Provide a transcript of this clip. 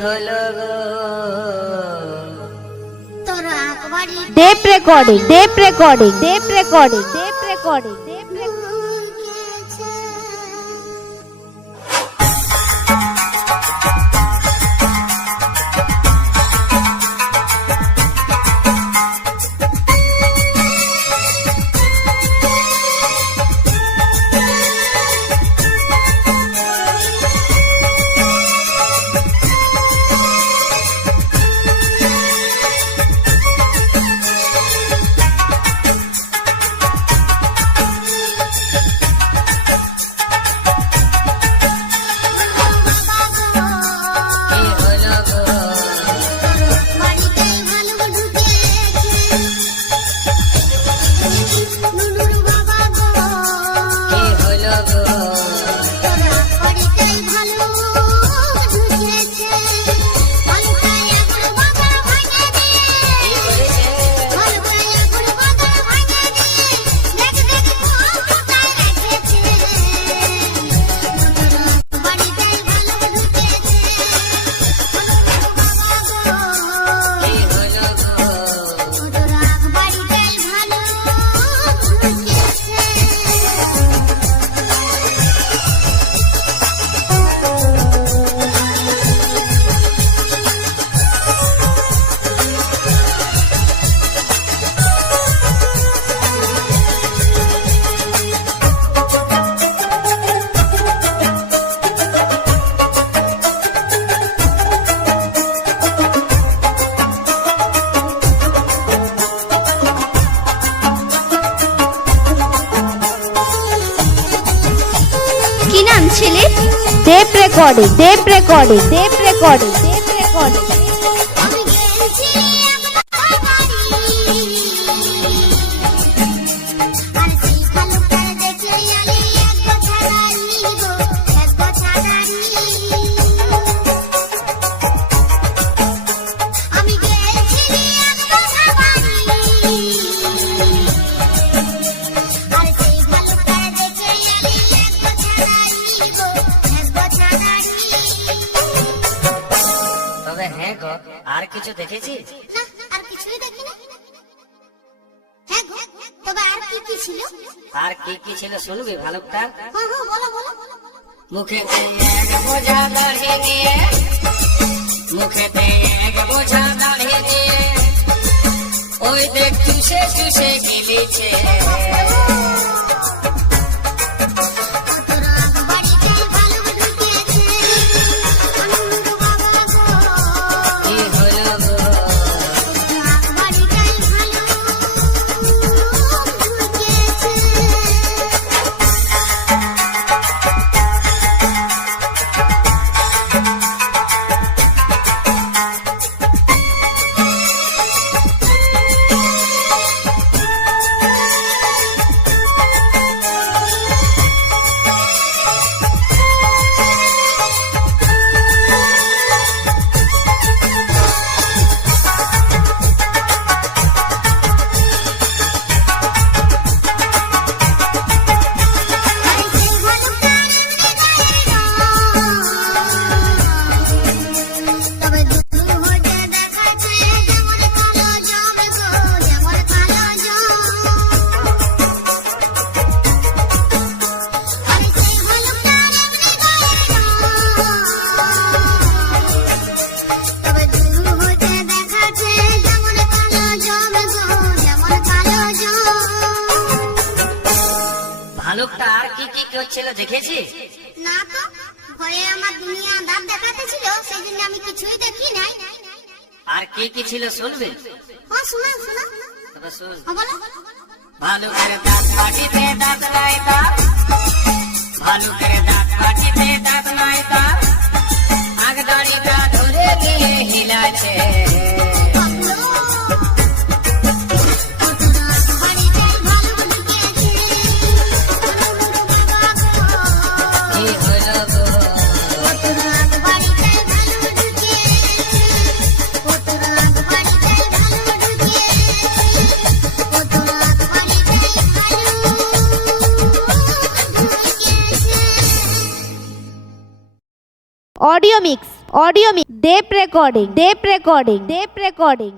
হলো গো তোরা আকবারি tape recording tape recording tape recording tape recording tape recording ছেলে tape recording tape recording tape recording tape recording আর কিছু দেখেছিস? না, আর কিছুই দেখিনি। হ্যাঁ গো, তবে আর কি কি ছিল? আর কি কি ছিল শুনবি ভালুকটা? হ্যাঁ হ্যাঁ, বলো বলো। মুখেতে এক বোঝা দাড়ি নিয়ে, মুখেতে এক বোঝা দাড়ি নিয়ে, ওই দেখ চুষে চুষে গিলিছে। ভালুকটা আর কি কি করছিল দেখেছিস? না তো, ভয়ে আমার দুনিয়া দাঁত দেখাতে ছিল, সেই জন্য আমি কিছুই দেখি নাই। আর কি কি ছিল শুনবি? হ্যাঁ শোনা শোনা। তবে শুন। বলো। ভালুকের দাঁত কাটিতে দাঁত নাই তার, ভালুকের দাঁত কাটিতে দাঁত নাই তার, আগ দাড়িটা ধরে গিয়ে হিলাছে। Audio mix, tape recording,